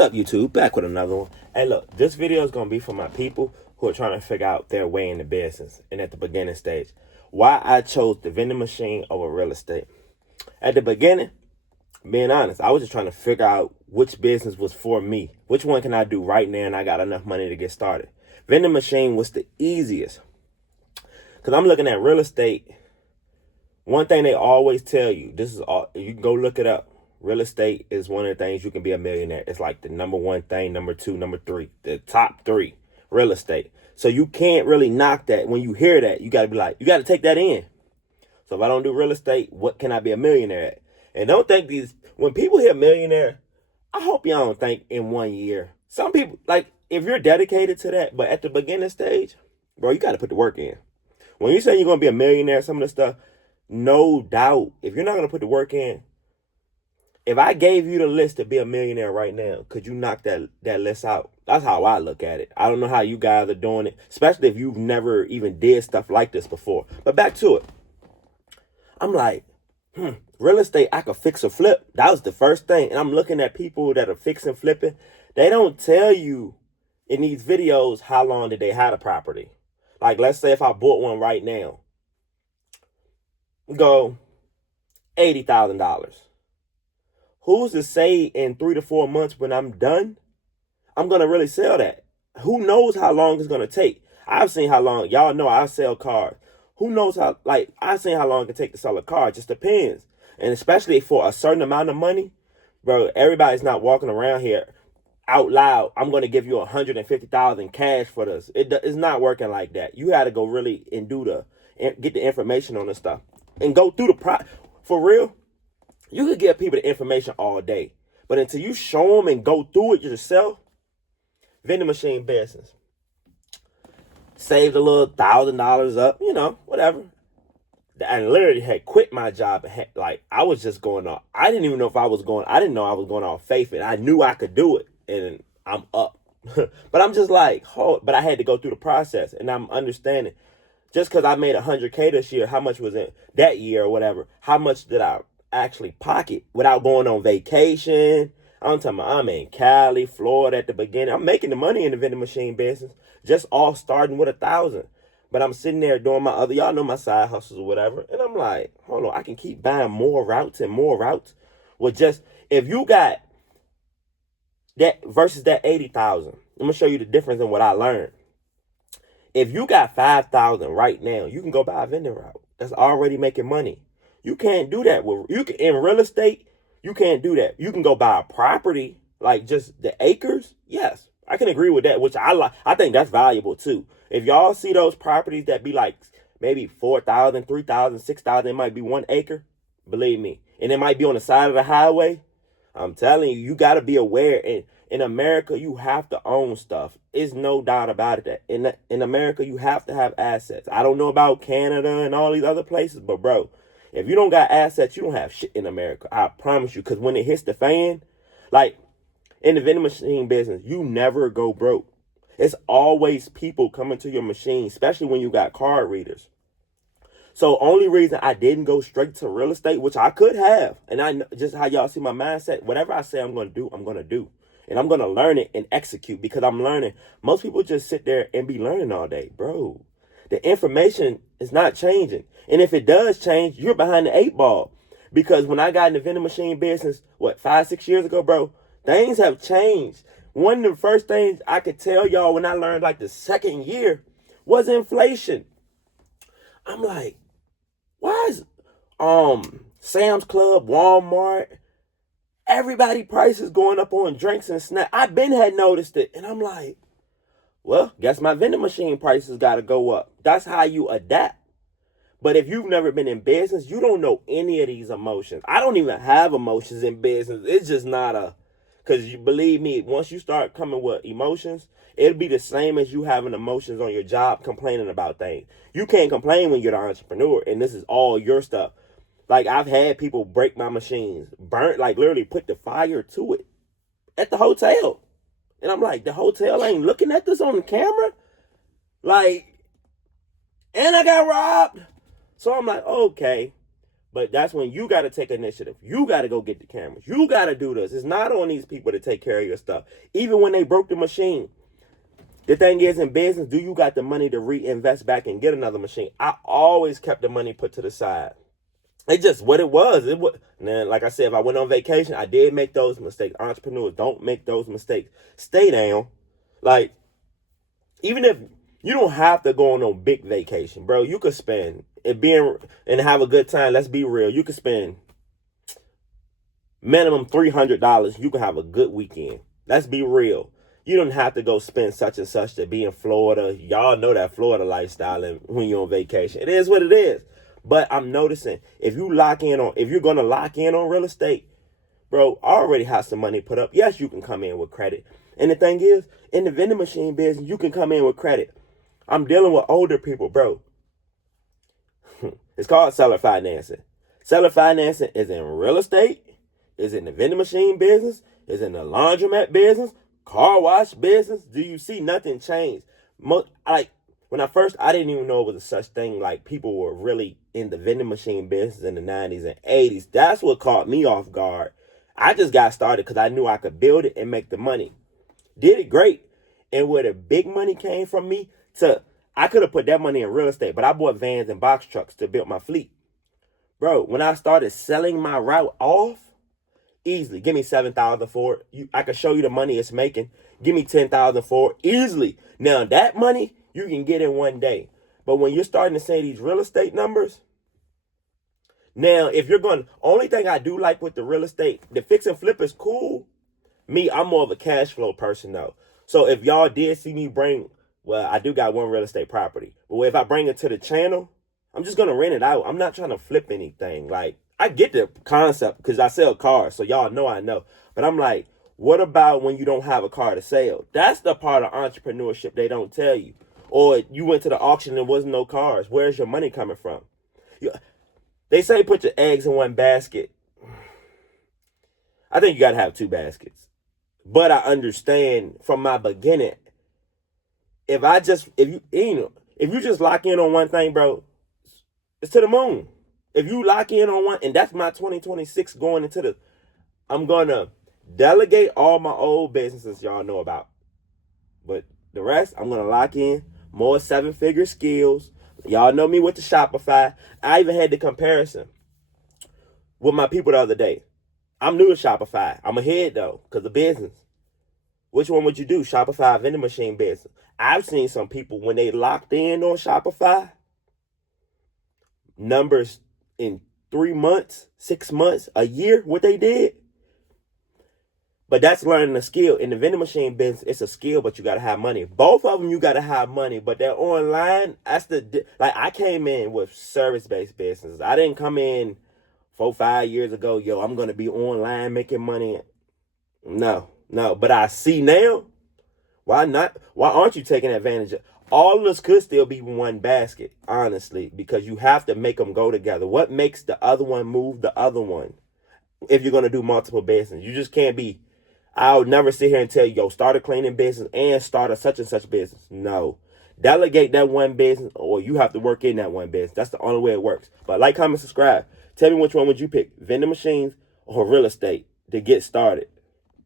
What's up, YouTube? Back with another one. Hey, look, this video is going to be for my people who are trying to figure out their way in the business and at the beginning stage. Why I chose the vending machine over real estate. At the beginning, being honest, I was just trying to figure out which business was for me. Which one can I do right now and I got enough money to get started. Vending machine was the easiest. Because I'm looking at real estate. One thing they always tell you, this is all, you can go look it up. Real estate is one of the things you can be a millionaire. It's like the number one thing, number two, number three, the top three, real estate. So you can't really knock that. When you hear that, you got to be like, you got to take that in. So if I don't do real estate, what can I be a millionaire at? And don't think when people hear millionaire, I hope y'all don't think in 1 year. Some people, like, if you're dedicated to that, but at the beginning stage, bro, you got to put the work in. When you say you're going to be a millionaire, some of the stuff, no doubt, if you're not going to put the work in, if I gave you the list to be a millionaire right now, could you knock that list out? That's how I look at it. I don't know how you guys are doing it, especially if you've never even did stuff like this before. But back to it. I'm like, real estate, I could fix or flip. That was the first thing. And I'm looking at people that are fixing, flipping. They don't tell you in these videos how long did they have a property. Like, let's say if I bought one right now, go $80,000. Who's to say in 3 to 4 months when I'm done, I'm going to really sell that? Who knows how long it's going to take? I've seen how long. Y'all know I sell cars. Who knows how, like, I've seen how long it can take to sell a car. It just depends. And especially for a certain amount of money, bro, everybody's not walking around here out loud. I'm going to give you $150,000 cash for this. It's not working like that. You got to go really and get the information on this stuff and go through for real. You could give people the information all day, but until you show them and go through it yourself, vending machine business. Saved a little $1,000 up, whatever. I literally had quit my job and I was just going off. I didn't know I was going off faith, and I knew I could do it, and I'm up. But I'm just like, but I had to go through the process, and I'm understanding. Just because I made $100K this year, how much was it that year or whatever? How much did I actually pocket without going on vacation? I'm talking about I'm in Cali, Florida at the beginning. I'm making the money in the vending machine business, just all starting with 1,000. But I'm sitting there doing my other, y'all know my side hustles or whatever. And I'm like, hold on, I can keep buying more routes and more routes. Well, just if you got that versus that 80,000, I'm gonna show you the difference in what I learned. If you got 5,000 right now, you can go buy a vending route that's already making money. You can't do that in real estate. You can't do that. You can go buy a property, like just the acres. Yes, I can agree with that, which I like. I think that's valuable too. If y'all see those properties that be like maybe 4,000, 3,000, 6,000, it might be 1 acre. Believe me, and it might be on the side of the highway. I'm telling you, you got to be aware. And in America, you have to own stuff. There's no doubt about it that in America, you have to have assets. I don't know about Canada and all these other places, but bro, if you don't got assets, you don't have shit in America. I promise you. Because when it hits the fan, like in the vending machine business, you never go broke. It's always people coming to your machine, especially when you got card readers. So only reason I didn't go straight to real estate, which I could have, and I just how y'all see my mindset, whatever I say I'm going to do, I'm going to do. And I'm going to learn it and execute because I'm learning. Most people just sit there and be learning all day, bro. The information is not changing. And if it does change, you're behind the 8 ball. Because when I got in the vending machine business, 5, 6 years ago, bro, things have changed. One of the first things I could tell y'all when I learned like the second year was inflation. I'm like, why is Sam's Club, Walmart, everybody prices going up on drinks and snacks? I had noticed it. And I'm like, well, guess my vending machine prices got to go up. That's how you adapt. But if you've never been in business, you don't know any of these emotions. I don't even have emotions in business. It's just not because you believe me, once you start coming with emotions, it'll be the same as you having emotions on your job, complaining about things. You can't complain when you're the entrepreneur and this is all your stuff. Like I've had people break my machines, burnt, like literally put the fire to it at the hotel. And I'm like, the hotel ain't looking at this on the camera? Like, and I got robbed. So I'm like, okay. But that's when you got to take initiative. You got to go get the cameras. You got to do this. It's not on these people to take care of your stuff. Even when they broke the machine. The thing is, in business, do you got the money to reinvest back and get another machine? I always kept the money put to the side. It's just what it was. Now, like I said, if I went on vacation, I did make those mistakes. Entrepreneurs, don't make those mistakes. Stay down. Like, even if you don't have to go on no big vacation, bro, you could spend and have a good time. Let's be real. You could spend minimum $300. You can have a good weekend. Let's be real. You don't have to go spend such and such to be in Florida. Y'all know that Florida lifestyle when you're on vacation. It is what it is. But I'm noticing if you're going to lock in on real estate, bro, I already have some money put up. Yes, you can come in with credit. And the thing is, in the vending machine business, you can come in with credit. I'm dealing with older people, bro. It's called seller financing. Seller financing is in real estate, is in the vending machine business, is in the laundromat business, car wash business. Do you see nothing change? Like, when I didn't even know it was a such thing. Like, people were really in the vending machine business in the 90s and 80s. That's what caught me off guard. I just got started because I knew I could build it and make the money. Did it great. And where the big money came from me, I could have put that money in real estate, but I bought vans and box trucks to build my fleet. Bro, when I started selling my route off, easily, give me $7,000 for it. I can show you the money it's making. Give me $10,000 for it, easily. Now, that money you can get in one day. But when you're starting to say these real estate numbers, now, if you're only thing I do like with the real estate, the fix and flip is cool. Me, I'm more of a cash flow person, though. So if y'all did see me I do got one real estate property. But if I bring it to the channel, I'm just going to rent it out. I'm not trying to flip anything. Like, I get the concept because I sell cars. So y'all know I know. But I'm like, what about when you don't have a car to sell? That's the part of entrepreneurship they don't tell you. Or you went to the auction and there wasn't no cars. Where's your money coming from? They say put your eggs in one basket. I think you got to have two baskets. But I understand from my beginning, if you just lock in on one thing, bro, it's to the moon. If you lock in on one, and that's my 2026 going into I'm going to delegate all my old businesses y'all know about. But the rest, I'm going to lock in more 7-figure skills. Y'all know me with the Shopify. I even had the comparison with my people the other day. I'm new to Shopify. I'm ahead, though, because of business. Which one would you do? Shopify, vending machine business. I've seen some people, when they locked in on Shopify, numbers in 3 months, 6 months, a year, what they did. But that's learning a skill. In the vending machine business, it's a skill, but you got to have money. Both of them, you got to have money. But they're online. I came in with service-based businesses. I didn't come in 4-5 years ago, I'm going to be online making money. No. But I see now, why not? Why aren't you taking advantage of? All of us could still be one basket, honestly, because you have to make them go together. What makes the other one move the other one? If you're going to do multiple business, you just can't be. I'll never sit here and tell you, start a cleaning business and start a such and such business. No. Delegate that one business, or you have to work in that one business. That's the only way it works. But like, comment, subscribe. Tell me which one would you pick, vending machines or real estate, to get started.